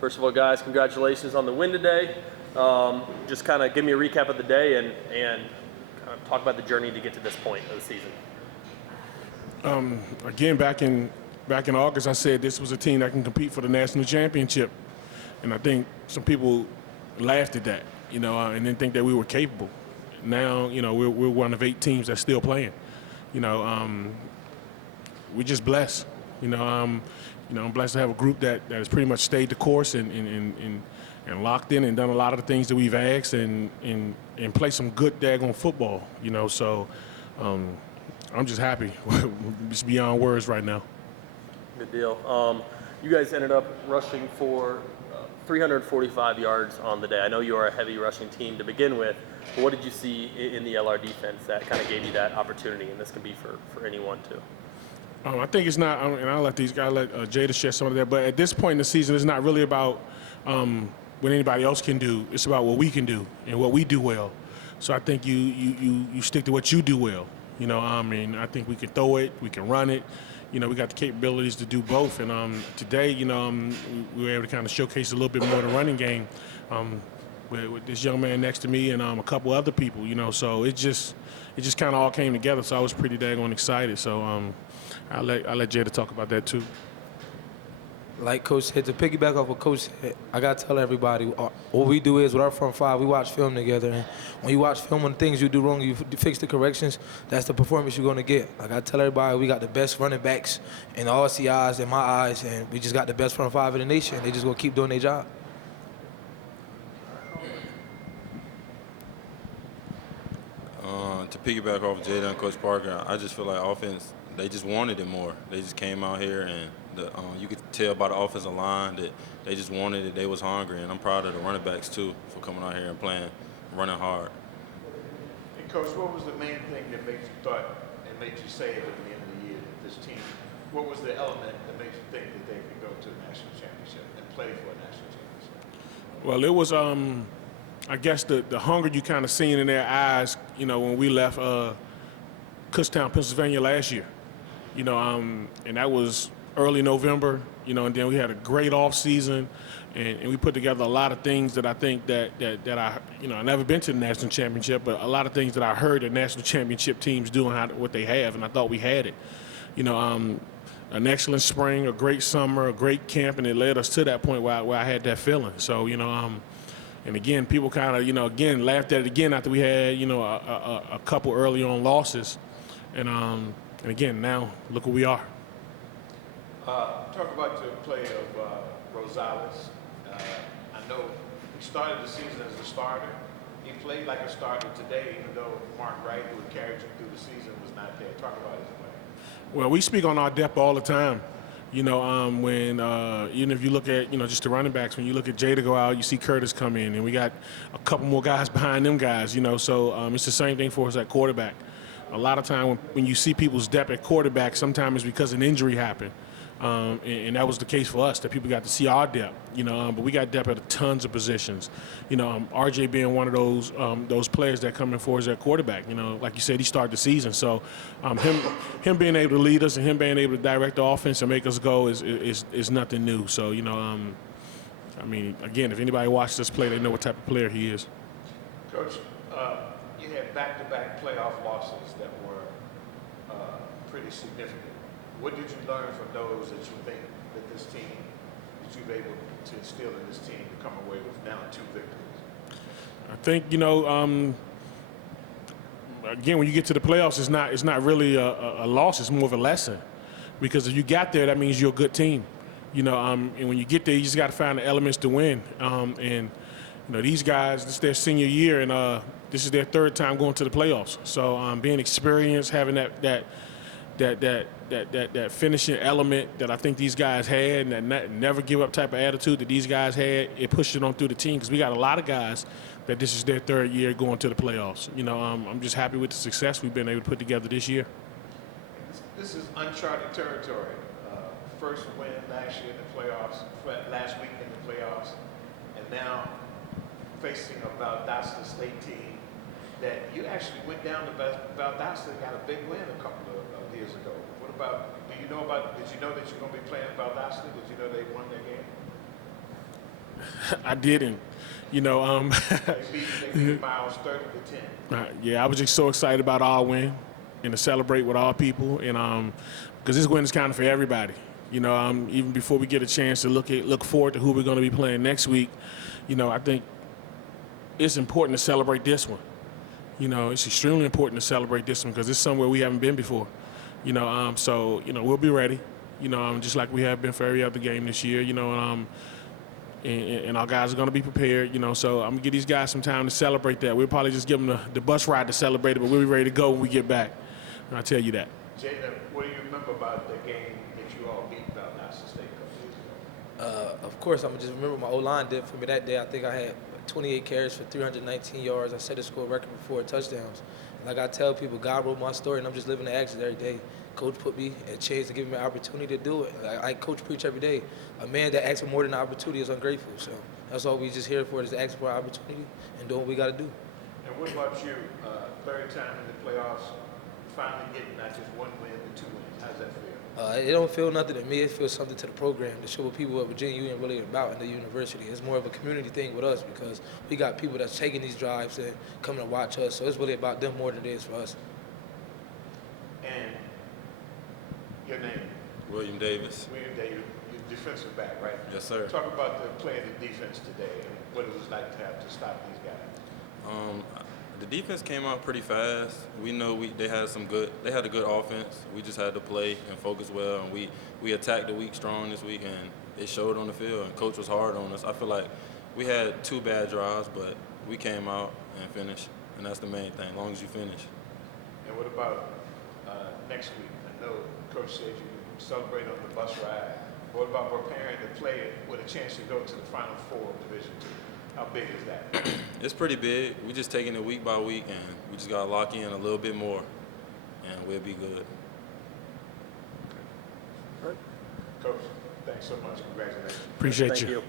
First of all, guys, congratulations on the win today. Just kind of give me a recap of the day and kind of talk about the journey to get to this point of the season. Again, back in August, I said this was a team that can compete for the national championship, and I think some people laughed at that, and didn't think that we were capable. Now, we're one of 8 teams that's still playing. We're just blessed. I'm blessed to have a group that has pretty much stayed the course and locked in and done a lot of the things that we've asked and play some good daggone football. So I'm just happy. It's beyond words right now. Good deal. You guys ended up rushing for 345 yards on the day. I know you are a heavy rushing team to begin with, but what did you see in the LR defense that kind of gave you that opportunity? And this can be for anyone too. I think it's not, and I'll let Jada share some of that, but at this point in the season, it's not really about what anybody else can do. It's about what we can do and what we do well. So I think you stick to what you do well. I think we can throw it, we can run it. We got the capabilities to do both. And today, we were able to kind of showcase a little bit more of the running game with this young man next to me and a couple other people. So it just kind of all came together. So I was pretty daggone excited. So I'll let Jada talk about that too. Like Coach said, to piggyback off what Coach said, I got to tell everybody, what we do is with our front five, we watch film together. And when you watch film on things you do wrong, you fix the corrections, that's the performance you're going to get. Like I tell everybody, we got the best running backs in the RCIs, in my eyes, and we just got the best front five in the nation. They just going to keep doing their job. To piggyback off Jada and Coach Parker, I just feel like offense, they just wanted it more. They just came out here and you could tell by the offensive line that they just wanted it. They was hungry, and I'm proud of the running backs too for coming out here and playing, running hard. And Coach, what was the main thing that made you thought and made you say at the end of the year that this team? What was the element that made you think that they could go to the national championship and play for a national championship? Well, it was I guess the hunger you kind of seen in their eyes, when we left Kutztown, Pennsylvania last year, and that was early November, and then we had a great off season, and we put together a lot of things that I think that I, I've never been to the national championship, but a lot of things that I heard the national championship teams doing what they have, and I thought we had it. An excellent spring, a great summer, a great camp, and it led us to that point where I had that feeling. So, and again, people kind of, again, laughed at it again after we had, a couple early on losses. And again, now look where we are. Talk about your play of Rosales. I know he started the season as a starter. He played like a starter today, even though Mark Wright, who had carried you through the season, was not there. Talk about his play. Well, we speak on our depth all the time. When even if you look at, just the running backs, when you look at Jada go out, you see Curtis come in, and we got a couple more guys behind them guys, so it's the same thing for us at quarterback. A lot of time when you see people's depth at quarterback, sometimes it's because an injury happened. And that was the case for us, that people got to see our depth, but we got depth at tons of positions. RJ being one of those players that come in for us at quarterback. Like you said, he started the season. So him being able to lead us and him being able to direct the offense and make us go is nothing new. So, again, if anybody watched us play, they know what type of player he is. Coach, you had back-to-back playoff losses that were pretty significant. What did you learn from those that you think that this team, that you've able to instill in this team to come away with now 2 victories? I think, again, when you get to the playoffs, it's not really a loss, it's more of a lesson. Because if you got there, that means you're a good team. And when you get there, you just got to find the elements to win. And these guys, this is their senior year, and this is their 3rd time going to the playoffs. So being experienced, having that finishing element that I think these guys had, and that never give up type of attitude that these guys had, it pushed it on through the team, because we got a lot of guys that this is their 3rd year going to the playoffs. I'm just happy with the success we've been able to put together this year. This is uncharted territory. First win last year in the playoffs, last week in the playoffs, and now facing a Valdosta State team that you actually went down to Valdosta and got a big win a couple of years ago. What about, did you know that you're going to be playing Valdosta? Did you know they won their game? I didn't. You know, They beat Miles 30-10. yeah, I was just so excited about our win and to celebrate with our people, and because this win is kind of for everybody. You know, even before we get a chance to look forward to who we're going to be playing next week, you know, I think it's important to celebrate this one. You know, it's extremely important to celebrate this one because it's somewhere we haven't been before. You know, so you know we'll be ready. You know, just like we have been for every other game this year. You know, and our guys are going to be prepared. You know, so I'm gonna give these guys some time to celebrate that. We'll probably just give them the bus ride to celebrate it, but we'll be ready to go when we get back. And I'll tell you that. Jada, what do you remember about the game that you all beat Valdosta State a couple years ago? Of course, I'm just remember my O-line did for me that day. I think I had 28 carries for 319 yards. I set a school record for 4 touchdowns. Like I tell people, God wrote my story, and I'm just living the actions every day. Coach put me a chance to give me an opportunity to do it. I coach preach every day. A man that asks for more than an opportunity is ungrateful. So that's all we just here for is to ask for an opportunity and do what we got to do. And what about you? Third time in the playoffs, finally getting not just 1 win, but 2 wins. How does that feel? It don't feel nothing to me. It feels something to the program to show what people what Virginia Union really about in the university. It's more of a community thing with us because we got people that's taking these drives and coming to watch us. So it's really about them more than it is for us. And your name? William Davis. William Davis, you're defensive back, right? Yes, sir. Talk about the play of the defense today and what it was like to have to stop these guys. The defense came out pretty fast. We know they had a good offense. We just had to play and focus well, and we attacked the week strong this week, and it showed on the field. And coach was hard on us. I feel like we had 2 bad drives, but we came out and finished, and that's the main thing. As long as you finish. And what about next week? I know Coach said you celebrate on the bus ride. What about preparing to play with a chance to go to the Final Four of Division II? How big is that? It's pretty big. We just taking it week by week, and we just got to lock in a little bit more, and we'll be good. Coach, thanks so much. Congratulations. Appreciate Thank you. you.